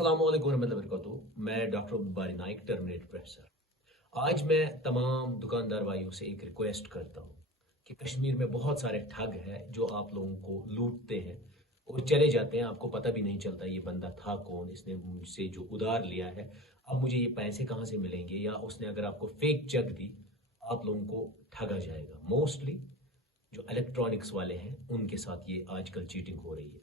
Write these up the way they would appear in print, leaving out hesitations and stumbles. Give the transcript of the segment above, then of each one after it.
अस्सलाम वालेकुम रहमतुल्लाहि व बरकातुहू। मैं डॉक्टर बारी नाइक, टर्मिनेट प्रोफेसर। आज मैं तमाम दुकानदार भाइयों से एक रिक्वेस्ट करता हूँ कि कश्मीर में बहुत सारे ठग हैं जो आप लोगों को लूटते हैं और चले जाते हैं। आपको पता भी नहीं चलता ये बंदा था कौन, इसने मुझसे जो उधार लिया है, अब मुझे ये पैसे कहाँ से मिलेंगे, या उसने अगर आपको फेक चेक दी, आप लोगों को ठगा जाएगा। मोस्टली जो इलेक्ट्रॉनिक्स वाले हैं उनके साथ ये आजकल चीटिंग हो रही है।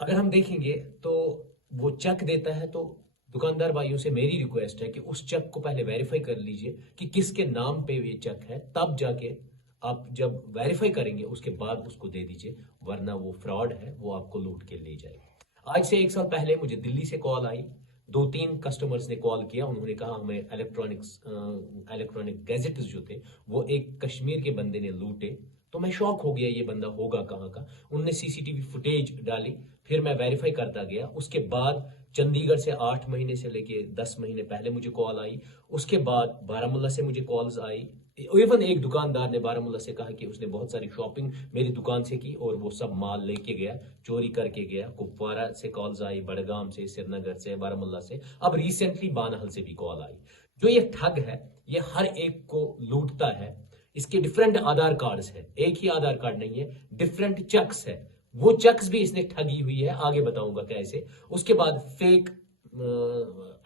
अगर हम देखेंगे तो वो चेक देता है, तो दुकानदार भाइयों से मेरी रिक्वेस्ट है कि उस चेक को पहले वेरीफाई कर लीजिए कि किसके नाम पे ये चेक है, तब जाके आप जब वेरीफाई करेंगे उसके बाद उसको दे दीजिए, वरना वो फ्रॉड है, वो आपको लूट के ले जाएगा। आज से 1 साल पहले मुझे दिल्ली से कॉल आई, 2-3 कस्टमर्स ने कॉल किया। उन्होंने कहा हमें इलेक्ट्रॉनिक गैजेट्स जो थे वो एक कश्मीर के बंदे ने लूटे। तो मैं शॉक हो गया, ये बंदा होगा कहाँ का। उनने सीसीटीवी फुटेज डाली, फिर मैं वेरीफाई करता गया। उसके बाद चंडीगढ़ से 8 महीने से लेके 10 महीने पहले मुझे कॉल आई। उसके बाद बारामूला से मुझे कॉल्स आई। इवन एक दुकानदार ने बारामूला से कहा कि उसने बहुत सारी शॉपिंग मेरी दुकान से की और वो सब माल लेके गया, चोरी करके गया। कुपवारा से कॉल्स आई, बड़गाम से, श्रीनगर से, बारामूला से, अब रिसेंटली बानहल से भी कॉल आई। जो ये ठग है ये हर एक को लूटता है। इसके डिफरेंट आधार कार्ड्स है, एक ही आधार कार्ड नहीं है, डिफरेंट चेक्स है। वो चेक्स भी इसने ठगी हुई है, आगे बताऊंगा कैसे। उसके बाद फेक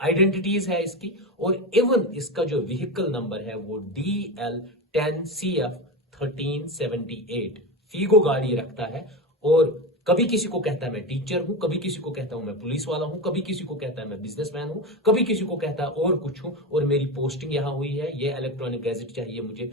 आइडेंटिटीज है इसकी, और इवन इसका जो व्हीकल नंबर है वो DL10CF1378 फीगो गाड़ी रखता है। और कभी किसी को कहता है मैं टीचर हूं, कभी किसी को कहता हूं मैं पुलिस वाला हूं, कभी किसी को कहता है मैं बिजनेसमैन हूं, कभी किसी को कहता है और कुछ हूं, और मेरी पोस्टिंग यहां हुई है, ये इलेक्ट्रॉनिक गैजेट चाहिए मुझे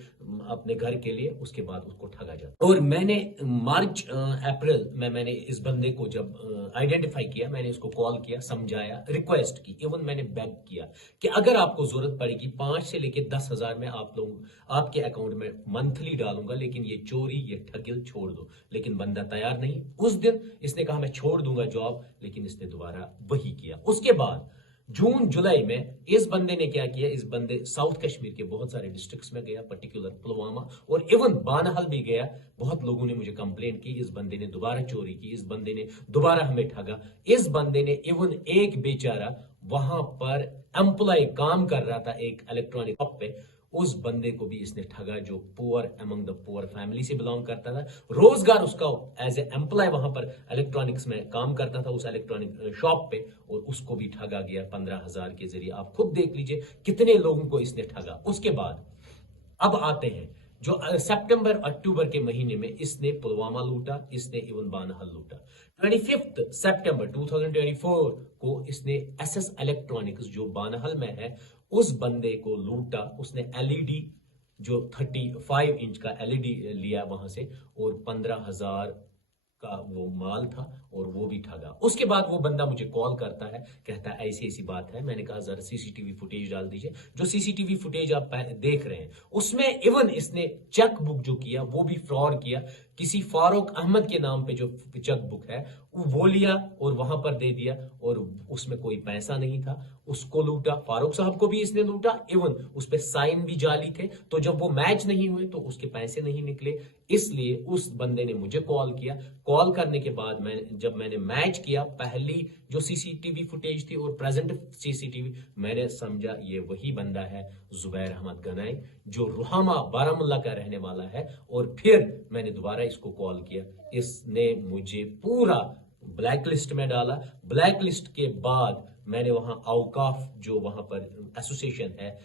अपने घर के लिए। उसके बाद उसको ठगा जाता। और मैंने मार्च अप्रैल में मैंने इस बंदे को जब आइडेंटिफाई किया, मैंने इसको कॉल किया, समझाया, रिक्वेस्ट की, इवन मैंने बेग किया कि अगर आपको जरूरत पड़ेगी 5 से लेके 10,000 में आप लोग आपके अकाउंट में मंथली डालूंगा, लेकिन ये चोरी, ये ठगिल छोड़ दो। लेकिन बंदा तैयार नहीं। उस दिन इसने कहा मैं छोड़ दूंगा जॉब, लेकिन इसने दोबारा वही किया। उसके बाद जून जुलाई में इस बंदे ने क्या किया, इस बंदे साउथ कश्मीर के बहुत सारे डिस्ट्रिक्ट्स में गया, पर्टिकुलर पुलवामा और इवन बानहल भी गया। बहुत लोगों ने मुझे कंप्लेंट की, इस बंदे ने दोबारा चोरी की, इस बंदे ने दोबारा हमें ठगा। इस बंदे ने इवन एक बेचारा वहां पर एम्प्लॉय काम कर रहा था एक इलेक्ट्रॉनिक शॉप पे, उस बंदे को भी इसने ठगा, जो poor among the poor family से बिलोंग करता था। रोजगार उसका एज ए एम्प्लॉय वहां पर इलेक्ट्रॉनिक्स में काम करता था उस इलेक्ट्रॉनिक शॉप पे, और उसको भी ठगा गया 15,000 के जरिए। आप खुद देख लीजिए कितने लोगों को इसने ठगा। उसके बाद अब आते हैं जो सितंबर अक्टूबर के महीने में इसने पुलवामा लूटा, इसने इवन बानहल लूटा। 25 सितंबर 2024 को इसने SS इलेक्ट्रॉनिक्स जो बानहल में है उस बंदे को लूटा। उसने LED जो 35 इंच का LED लिया वहां से, और 15,000 का वो माल था, और वो भी ठगा। उसके बाद वो बंदा मुझे कॉल करता है, कहता है ऐसी ऐसी बात है। मैंने कहा जरा सीसीटीवी फुटेज डाल दीजिए। जो सीसीटीवी फुटेज आप देख रहे हैं उसमें इवन इसने चेक बुक जो किया वो भी फ्रॉड किया। किसी फारूक अहमद के नाम पे जो चेक बुक है वो लिया और वहां पर दे दिया, और उसमें कोई पैसा नहीं था, उसको लूटा। फारूक साहब को भी इसने लूटा, इवन उस पे साइन भी जाली थे। तो जब वो मैच नहीं हुए तो उसके पैसे नहीं निकले, इसलिए उस बंदे ने मुझे कॉल किया। कॉल करने के बाद जब मैंने मैच किया पहली जो सीसीटीवी फुटेज थी और प्रेजेंट सीसीटीवी, मैंने समझा ये वही बंदा है, जुबैर अहमद गनाई, जो रुहामा बारामूला का रहने वाला है। और फिर मैंने दोबारा इसको कॉल किया, इसने मुझे पूरा ब्लैक लिस्ट में डाला। ब्लैक लिस्ट के बाद मैंने वहां औकाफ जो वहां पर एसोसिएशन है,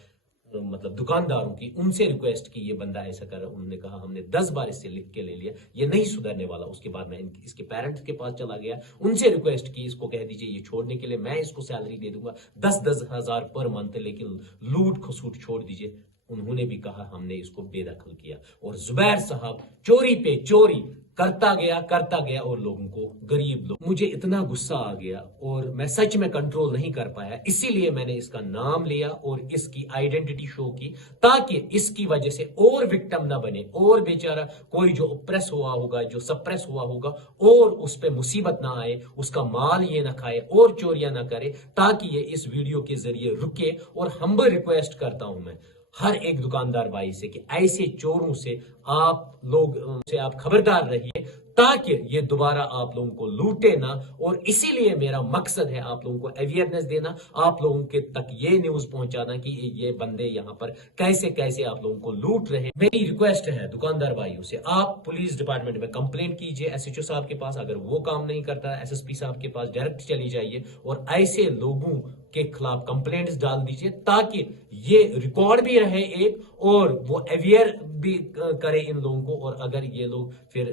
मतलब दुकानदारों की, उनसे रिक्वेस्ट की ये बंदा ऐसा कर रहा है। उन्होंने कहा हमने 10 बार इससे लिख के ले लिया, ये नहीं सुधरने वाला। उसके बाद मैं इसके पेरेंट्स के पास चला गया, उनसे रिक्वेस्ट की इसको कह दीजिए ये छोड़ने के लिए, मैं इसको सैलरी दे दूंगा 10-10 हजार पर मंथ, लेकिन लूट खसूट छोड़ दीजिए। उन्होंने भी कहा, हमने इसको बेदखल किया। और जुबैर साहब चोरी पे चोरी करता गया और लोगों को, गरीब लोग, मुझे इतना गुस्सा आ गया और मैं सच में कंट्रोल नहीं कर पाया। इसीलिए मैंने इसका नाम लिया और इसकी आइडेंटिटी शो की, ताकि इसकी वजह से और विक्टिम ना बने, और बेचारा कोई जो ऑप्रेस हुआ होगा, जो सप्रेस हुआ होगा, और उस पे मुसीबत ना आए, उसका माल ये ना खाए और चोरियां ना करे, ताकि ये इस वीडियो के जरिए रुके। और हम्बल रिक्वेस्ट करता हूं मैं हर एक दुकानदार भाई से कि ऐसे चोरों से आप लोग से आप खबरदार रहिए, ताकि ये दोबारा आप लोगों को लूटे ना। और इसीलिए मेरा मकसद है आप लोगों को अवेयरनेस देना, आप लोगों के तक ये न्यूज पहुंचाना कि ये बंदे यहां पर कैसे कैसे आप लोगों को लूट रहे हैं। मेरी रिक्वेस्ट है दुकानदार भाइयों से, आप पुलिस डिपार्टमेंट में कंप्लेंट कीजिए एसएचओ साहब के पास, अगर वो काम नहीं करता एसएसपी साहब के पास डायरेक्ट चली जाइए और ऐसे लोगों के खिलाफ कंप्लेंट्स डाल दीजिए, ताकि ये रिकॉर्ड भी रहे एक, और वो अवेयर भी करे इन लोगों को। और अगर ये लोग फिर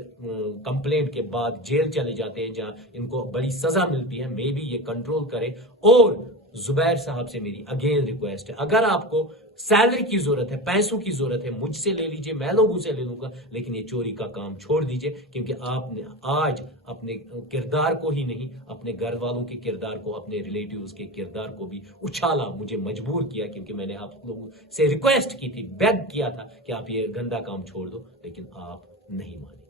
कंप्लेंट के बाद जेल चले जाते हैं जहां इनको बड़ी सजा मिलती है, मे बी ये कंट्रोल करे। और जुबैर साहब से मेरी अगेन रिक्वेस्ट है, अगर आपको सैलरी की जरूरत है, पैसों की जरूरत है, मुझसे ले लीजिए, मैं लोगों से ले लूंगा, लेकिन ये चोरी का काम छोड़ दीजिए। क्योंकि आपने आज अपने किरदार को ही नहीं, अपने घर वालों के किरदार को, अपने रिलेटिव्स के किरदार को भी उछाला, मुझे मजबूर किया। क्योंकि मैंने आप लोगों से रिक्वेस्ट की थी, बेग किया था कि आप ये गंदा काम छोड़ दो, लेकिन आप नहीं माने।